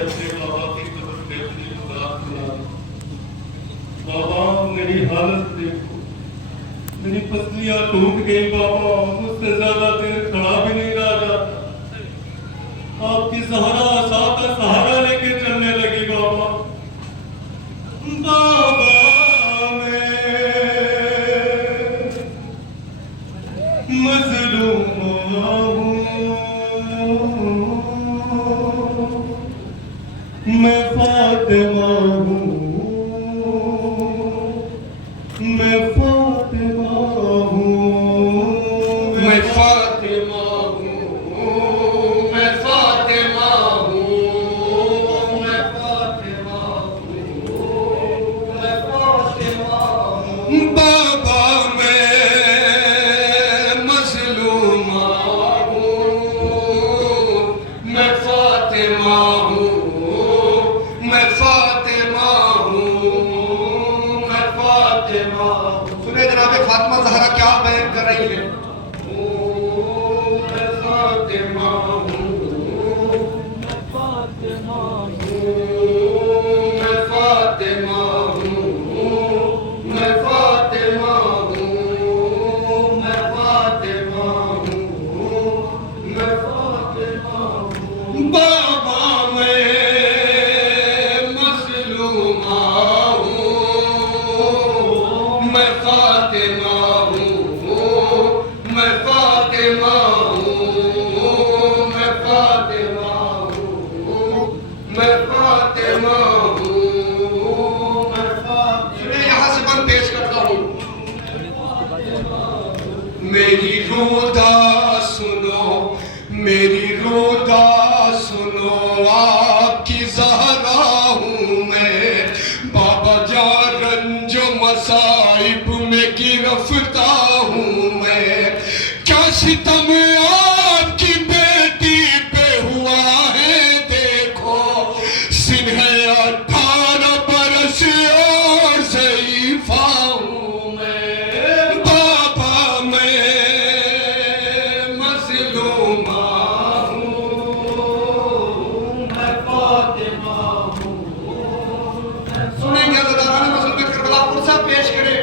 اپنے بابا کی قبر پہ اپنی بات سنا بابا میری حالت دیکھو میری پسلیاں ٹوٹ گئی بابا مجھ سے زیادہ دیر کھڑا بھی نہیں رہا جاتا آپ کی سہارا ساتھ سہارا لے کے چلنے لگی بابا بابا میں مظلوم ہوں میں فاطمہ ہوں میں فاطمہ ہوں میں فاطمہ ہوں میں فاطمہ ہوں میں فاطمہ ہوں میں فاطمہ ہوں بابا میں مظلوم ہوں میں فاطمہ ہوں میں فاطمہ ہوں میں فاطمہ ہوں سنیں جناب فاطمہ زہرا کیا بیان کر رہی ہے میں فاطمہ ہوں میں فاطمہ ہوں میں فاطمہ ہوں میں فاطمہ ہوں میں فاطمہ ہوں میں فاطمہ ہوں بابا میں مظلوم ہوں میں فاطمہ ہوں میں فاطمہ ہوں میں فاطمہ ہوں میں فاطمہ ہوں میں فاطمہ یہاں سے بند پیش کرتا ہوں میری رودا سنو میری رودا سنو آپ کی زہرا ہوں میں بابا جان رنج و مصائب میں گرفتہ ہوں میں کیا ستم آپ کی بیٹی پہ ہوا ہے دیکھو سنہ 18 برس اور ضعیفہ ہوں میں بابا میں مظلوم ہوں میں فاطمہ ہوں سنیں گے عزاداران مظلوم کربلا پرسہ پیش کرے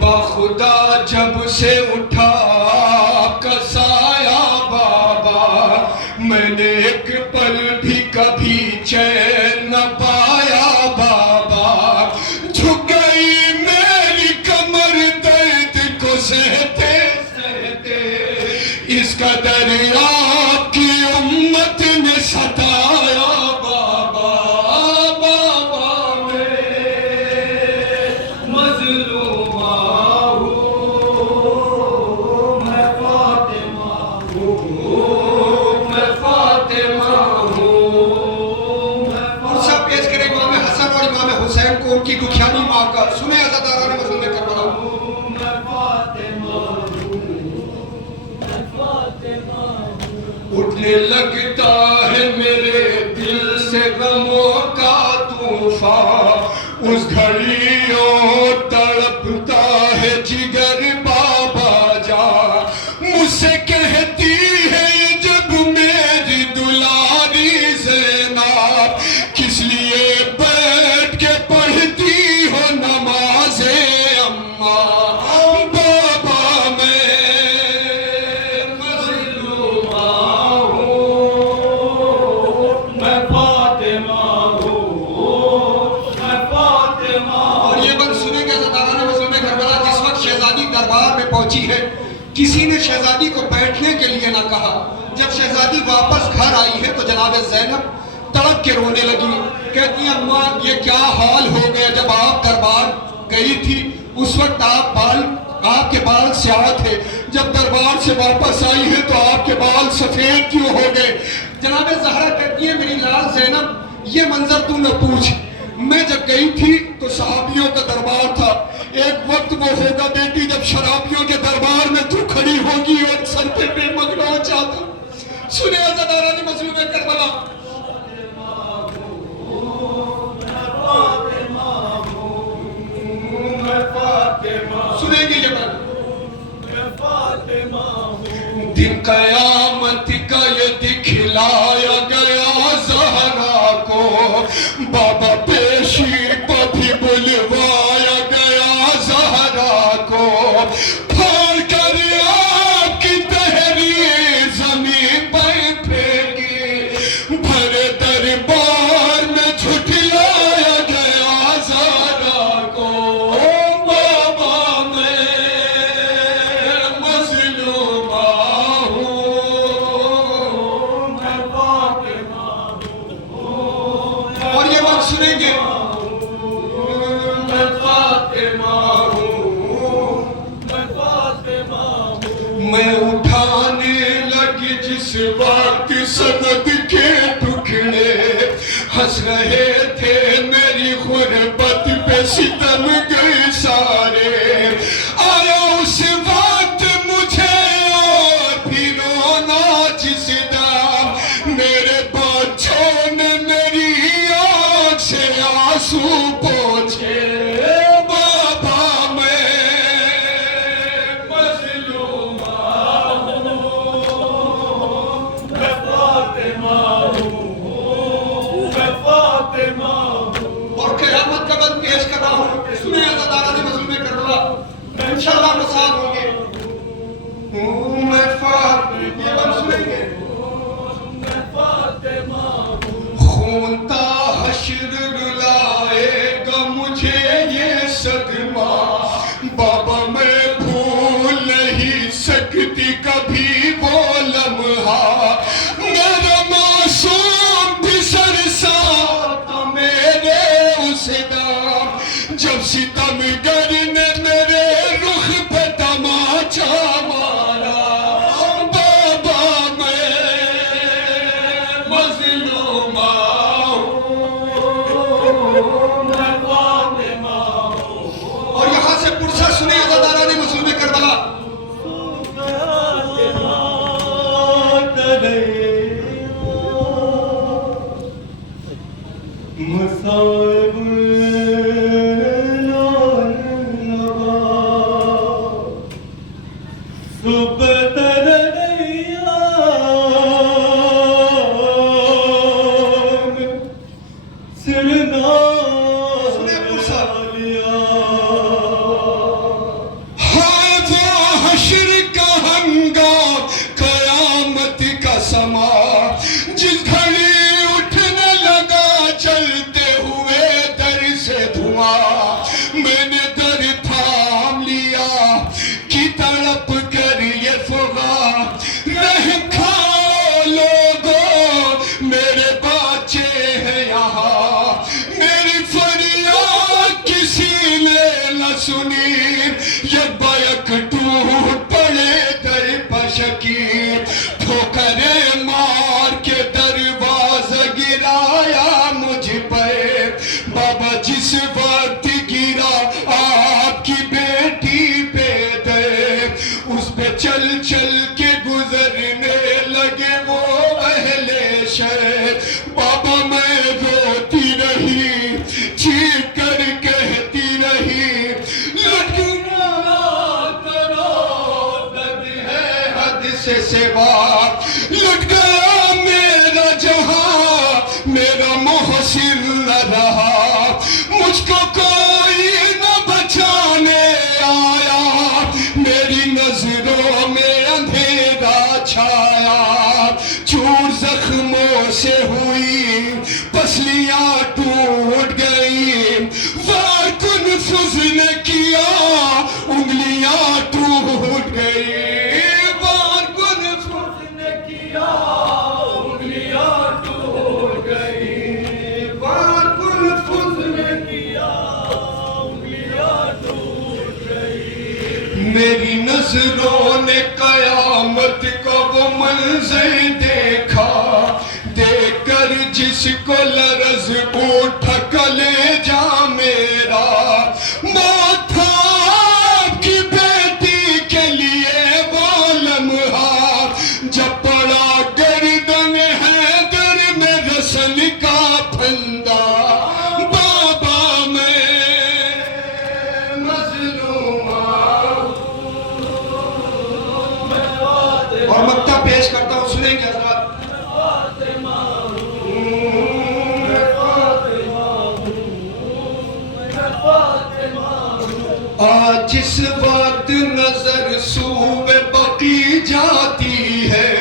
باخدا جب سے اٹھا کا سایہ بابا میں نے ایک پل بھی کبھی چین نہ پایا بابا جھک گئی میری کمر درد کو سہتے سہتے اس قدر آپ کی امت نے ستایا بابا بابا میں مظلوم ہوں میں فاطمہ ہوں میں فاطمہ ہوں پرسہ پیش کرے امام حسن اور امام حسین کو ان کی دکھیانی ماں کا سنیں عزاداران مظلوم کربلا میں فاطمہ اٹھنے لگتا ہے میرے دل سے غموں کا طوفان اس گھڑیوں تڑپتا ہے جگر بابا جان مجھ سے کہتی ہے جب میری دلاری زینب کس لیے بیٹھ کے پڑھتی ہو نماز اماں بابا میں مظلوم ہوں میں فاطمہ ہوں میں فاطمہ اور یہ بات سنیں گے عزاداران مظلوم کربلا جس وقت شہزادی دربار میں پہنچی ہے کسی نے شہزادی کو بیٹھنے کے لیے نہ کہا جب شہزادی واپس گھر آئی ہے تو جناب زینب تڑپ کے رونے لگی کہتی ہیں اماں یہ کیا حال ہو گیا جب آپ دربار گئی تھی اس وقت آپ کے بال سیاہ تھے جب دربار سے واپس آئی ہے تو آپ کے بال سفید کیوں ہو گئے جناب زہرا کہتی ہیں میری لال زینب یہ منظر تو نہ پوچھ میں جب گئی تھی تو صحابیوں کا دربار تھا ایک وقت وہ ہوگا بیٹی جب شرابیوں کے دربار میں تو کھڑی ہوگی اور سر پہ مگنا چاہتا سنیں عزاداران مظلوم کربلا سنیں گے یہ بات دن قیامت پھاڑ کر آپ کی تحریر زمین پر پھینکی، بھرے دربار میں جھٹلایا گیا زارا کو، بابا میں مظلومہ ہوں، میں فاطمہ ہوں، اور یہ بات سنیں گے، میں فاطمہ ہوں، میں فاطمہ ہوں، میں اٹھانے لگی جس وقت سند کے ٹکڑے، ہنس رہے تھے میری غربت پہ ستم گئے سارے، آیا اس وقت مجھے اور بھی رونا جس دم میرے بچوں نے میری آنکھ سے آنسو پوچھے، بابا میں مظلومہ ہوں، میں فاطمہ ہوں، میں فاطمہ ہوں، اور قیامت کا وقت پیش کر رہا ہوں، سنیں عزاداران مظلوم کربلا، انشاءاللہ مساعد ہوں گے، میں فاطمہ، یہ بات سنیں گے، میں فاطمہ ہوں، خونتا حشر رلائے گا مجھے یہ صدمہ، بابا میں بھول نہیں سکتی کبھی وہ لمحہ، میرا معصوم بھی سرسا تھا میرے اس دم، جب ستمگر نے میرے رخ پہ تماچا مارا، بابا میں مظلومہ ہوں، میں فاطمہ ہوں، اور یہاں سے پرسہ سنیں عزاداران مظلوم کربلا، مصائب صبح ترڑیان سرنا لیا، ہائے وہ حشر کا ہنگام قیامت کا سما، جس گھڑی اٹھنے لگا چلتے ہوئے در سے دھواں، میں نے در تھام لیا کی تڑپ کر یہ فغاں، رحم کھاؤ لوگوں میرے بچے ہیں یہاں، میری فریاد کسی نے نہ سنی، یہ بیک ٹوٹ پڑے در پشکی، ٹھوکریں مار کے دروازہ گرایا مجھ پہ، بابا جس وقت گرا آپ کی بیٹی پہ دے، اس پہ چل چل کے گزرنے لگے وہ اہل شہر، بابا میں روتی رہی چیخ کر کہتی رہی، لٹکنا کرو درد ہے حد سے سوا، لٹ گیا میرا جہاں میرا محسن نہ رہا، مجھ کو کوئی نہ بچانے آیا، میری نظروں میں اندھیرا چھایا، چور زخموں سے ہوئی پسلیاں ٹوٹ گئی، وار کنفذ نے کیا انگلیاں ٹوٹ گئی، وار کنفذ نے کیا انگلیاں ٹوٹ گئی، وار کنفذ نے کیا انگلیاں ٹوٹ گئی، میری نظروں نے قیامت کا وہ منظر دیکھا، دیکھ کر جس کو لرز اٹھا کلیجہ میرا، موت تھا آپ کی بیٹی کے لیے وہ لمحہ، جب پڑا گردن حیدر میں رسل کا پھندا، بابا میں مظلومہ ہوں، اور مقطع پیش کرتا ہوں، سنیں گے حضرات، آج جس وقت نظر سوئے بقی جاتی ہے،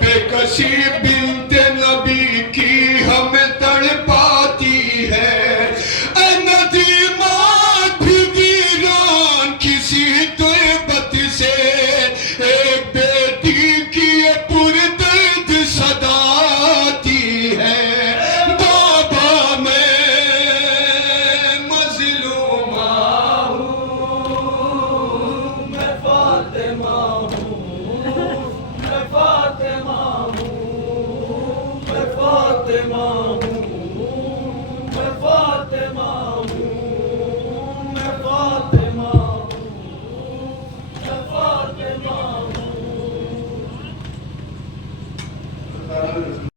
بے کسی بنت نبی کی ہمیں تڑپاتی ہے، اے ندیمات بھی ویران کسی طیبت سے، ایک بیٹی کی یہ پردرد صدا آتی ہے، بابا میں مظلومہ ہوں، میں فاطمہ ہوں، میں فاطمہ ہوں، میں فاطمہ ہوں، میں فاطمہ ہوں، میں فاطمہ ہوں، میں فاطمہ ہوں۔